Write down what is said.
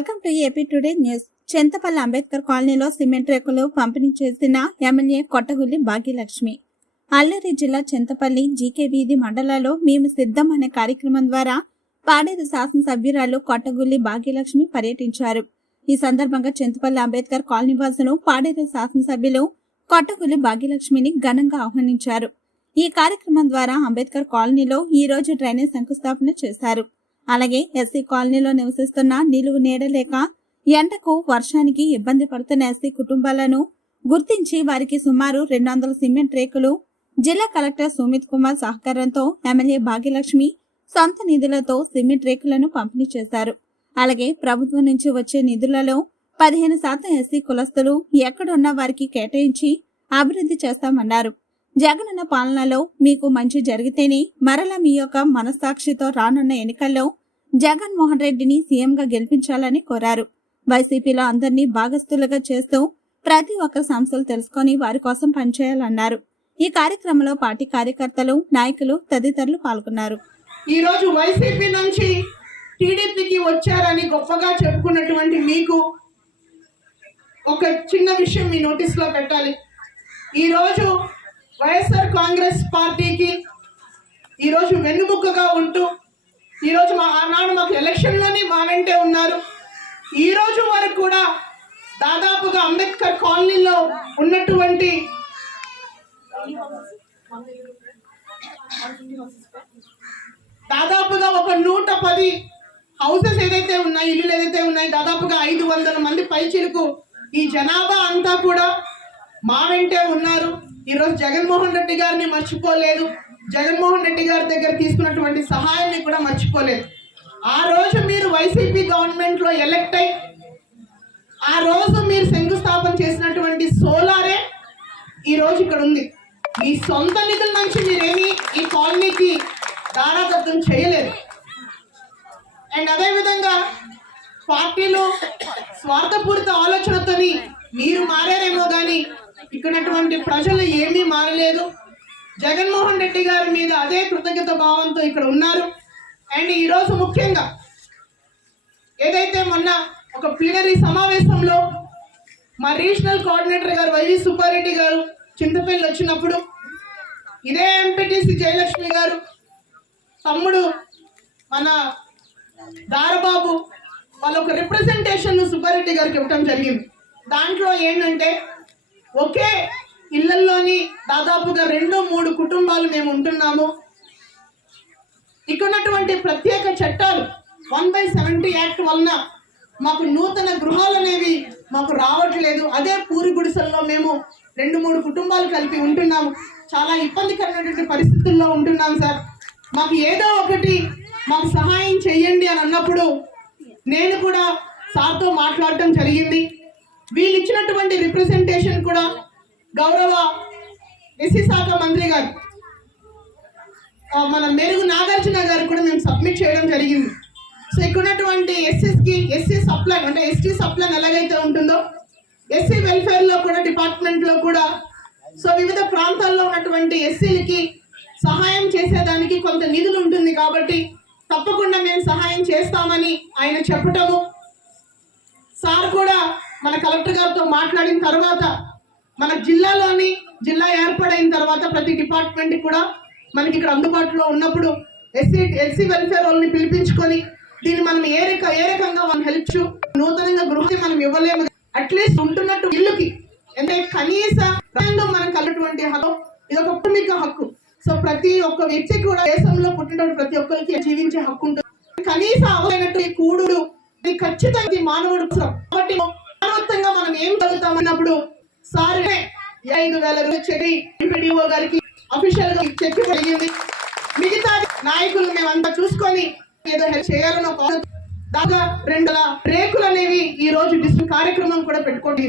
Welcome to AP today news. Chintapalli Ambedkar కాలనీలో cement రేకులు పంపిణీ చేసిన ఎమ్మెల్యే కొట్టగుల్లి భాగ్యలక్ష్మి. అల్లూరి జిల్లా చింతపల్లి జీకే వీధి మండలాల్లో మేము సిద్ధం అనే కార్యక్రమం ద్వారా పాడేరు శాసనసభ్యురాలు కొట్టగుల్లి భాగ్యలక్ష్మి పర్యటించారు. ఈ సందర్భంగా చింతపల్లి అంబేద్కర్ కాలనీ వాసులు పాడేరు శాసనసభ్యులు కొట్టగుల్లి భాగ్యలక్ష్మిని ఘనంగా ఆహ్వానించారు. ఈ కార్యక్రమం ద్వారా అంబేద్కర్ కాలనీలో ఈ రోజు డ్రైనేజ్ శంకుస్థాపన చేశారు. అలాగే ఎస్సీ కాలనీలో నివసిస్తున్న నిలువు నీడలేక ఎండకు వర్షానికి ఇబ్బంది పడుతున్న ఎస్సీ కుటుంబాలను గుర్తించి వారికి సుమారు 200 సిమెంట్ రేకులు జిల్లా కలెక్టర్ సుమిత్ కుమార్ సహకారంతో ఎమ్మెల్యే భాగ్యలక్ష్మి సొంత నిధులతో సిమెంట్ రేకులను పంపిణీ చేశారు. అలాగే ప్రభుత్వం నుంచి వచ్చే నిధులలో 15% ఎస్సీ కులస్తులు ఎక్కడున్న వారికి కేటాయించి అభివృద్ధి చేస్తామన్నారు. జగనన్న పాలనలో మీకు మంచి జరిగితేనే మరలా మీ యొక్క మనస్సాక్షితో రానున్న ఎన్నికల్లో జగన్మోహన్ రెడ్డిని సీఎంగా గెలిపించాలని కోరారు. వైసీపీలో అందరినీ భాగస్థులుగా చేస్తూ ప్రతి ఒక్కరి సమస్యలు తెలుసుకుని వారి కోసం పనిచేయాలన్నారు. ఈ కార్యక్రమంలో పార్టీ కార్యకర్తలు, నాయకులు తదితరులు పాల్గొన్నారు. ఈ రోజు వైసీపీ నుంచి టీడీపీకి వచ్చారని గొప్పగా చెప్పుకున్నటువంటి మీకు ఒక చిన్న విషయం మీ నోటీస్ లో పెట్టాలి. ఈ రోజు వైఎస్ఆర్ కాంగ్రెస్ పార్టీకి ఈరోజు వెన్నుముక్కగా ఉంటూ ఈరోజు ఆనాడు మాకు ఎలక్షన్లోనే మా వెంటే ఉన్నారు. ఈ రోజు వరకు కూడా దాదాపుగా అంబేద్కర్ కాలనీలో ఉన్నటువంటి దాదాపుగా ఒక 110 హౌసెస్ ఏదైతే ఉన్నాయి, ఇల్లులు ఏదైతే ఉన్నాయి, దాదాపుగా 500 మంది పైచిలకు ఈ జనాభా అంతా కూడా మా వెంటే ఉన్నారు. ఈరోజు జగన్మోహన్ రెడ్డి గారిని మర్చిపోలేదు, జగన్మోహన్ రెడ్డి గారి దగ్గర తీసుకున్నటువంటి సహాయాన్ని కూడా మర్చిపోలేదు. ఆ రోజు మీరు వైసీపీ గవర్నమెంట్ లో ఎలక్ట్ అయి ఆ రోజు మీరు శంకుస్థాపన చేసినటువంటి సోలారే ఈ రోజు ఇక్కడ ఉంది. మీ సొంత నిధుల నుంచి మీరేమి ఈ కాలనీకి దారాదత్తం చేయలేదు. అండ్ అదేవిధంగా పార్టీలో స్వార్థపూరిత ఆలోచనతోని మీరు మారారేమో కానీ ఇక్కడటువంటి ప్రజలు ఏమీ మారలేదు. జగన్మోహన్ రెడ్డి గారి మీద అదే కృతజ్ఞత భావంతో ఇక్కడ ఉన్నారు. అండ్ ఈరోజు ముఖ్యంగా ఏదైతే మొన్న ఒక ప్లీనరీ సమావేశంలో మా రీజనల్ కోఆర్డినేటర్ గారు వైవి సుబ్బారెడ్డి గారు చింతపల్లి వచ్చినప్పుడు ఇదే ఎంపీటీసీ జయలక్ష్మి గారు తమ్ముడు మన దారబాబు వాళ్ళ ఒక రిప్రజెంటేషన్ సుబ్బారెడ్డి గారికి ఇవ్వటం జరిగింది. దాంట్లో ఏంటంటే ఒకే ఇళ్లలోని దాదాపుగా 2-3 కుటుంబాలు మేము ఉంటున్నాము. ఇక్కడున్నటువంటి ప్రత్యేక చట్టాలు 1/70 యాక్ట్ వలన మాకు నూతన గృహాలు అనేవి మాకు రావట్లేదు. అదే పూరి గుడిసెల్లో మేము 2-3 కుటుంబాలు కలిపి ఉంటున్నాము. చాలా ఇబ్బందికరమైనటువంటి పరిస్థితుల్లో ఉంటున్నాం సార్. మాకు ఏదో ఒకటి మాకు సహాయం చెయ్యండి అని అన్నప్పుడు నేను కూడా సార్తో మాట్లాడటం జరిగింది. వీళ్ళు ఇచ్చినటువంటి రిప్రజెంటేషన్ కూడా గౌరవ ఎస్సీ శాఖ మంత్రి గారు మన మెరుగు నాగార్జున గారు కూడా మేము సబ్మిట్ చేయడం జరిగింది. సో ఇక్కడున్నటువంటి ఎస్సీ సప్లైన్ అంటే ఎస్టీ సప్లైన్ ఎలాగైతే ఉంటుందో ఎస్సీ వెల్ఫేర్లో కూడా డిపార్ట్మెంట్లో కూడా సో వివిధ ప్రాంతాల్లో ఉన్నటువంటి ఎస్సీలకి సహాయం చేసేదానికి కొంత నిధులు ఉంటుంది కాబట్టి తప్పకుండా మేము సహాయం చేస్తామని ఆయన చెప్పటము, సార్ కూడా మన కలెక్టర్ గారితో మాట్లాడిన తర్వాత మన జిల్లా ఏర్పడైన తర్వాత ప్రతి డిపార్ట్మెంట్ కూడా మనకి ఇక్కడ అందుబాటులో ఉన్నప్పుడు ఎస్సీ వెల్ఫేర్ వాళ్ళని పిలిపించుకొని దీన్ని మనం ఏ రకంగా మనం హెల్ప్ నూతనంగా గృహాన్ని మనం ఇవ్వలేము. అట్లీస్ట్ ఉంటున్నట్టు ఇల్లుకి అంటే కనీస మనం కలటువంటి హక్కు ఇది ఒక ప్రాథమిక హక్కు. సో ప్రతి ఒక్క వ్యక్తి కూడా దేశంలో పుట్టినటువంటి ప్రతి ఒక్కరికి జీవించే హక్కు ఉంటుంది. కనీస అవైనట్టు కూడు ఇది ఖచ్చితంగా మానవుడు. కాబట్టి మానవత్వంగా మనం ఏం కలుగుతామన్నప్పుడు సారే 5,000 చెక్ ఎంపీడీఓ గారికి అఫీషియల్ గా చెప్పి జరిగింది. మిగతా నాయకులు మేమంతా చూసుకొని ఏదో హెల్ప్ చేయాలనో దాదాపు 200 రేకులు అనేవి ఈ రోజు కార్యక్రమం కూడా పెట్టుకోండి.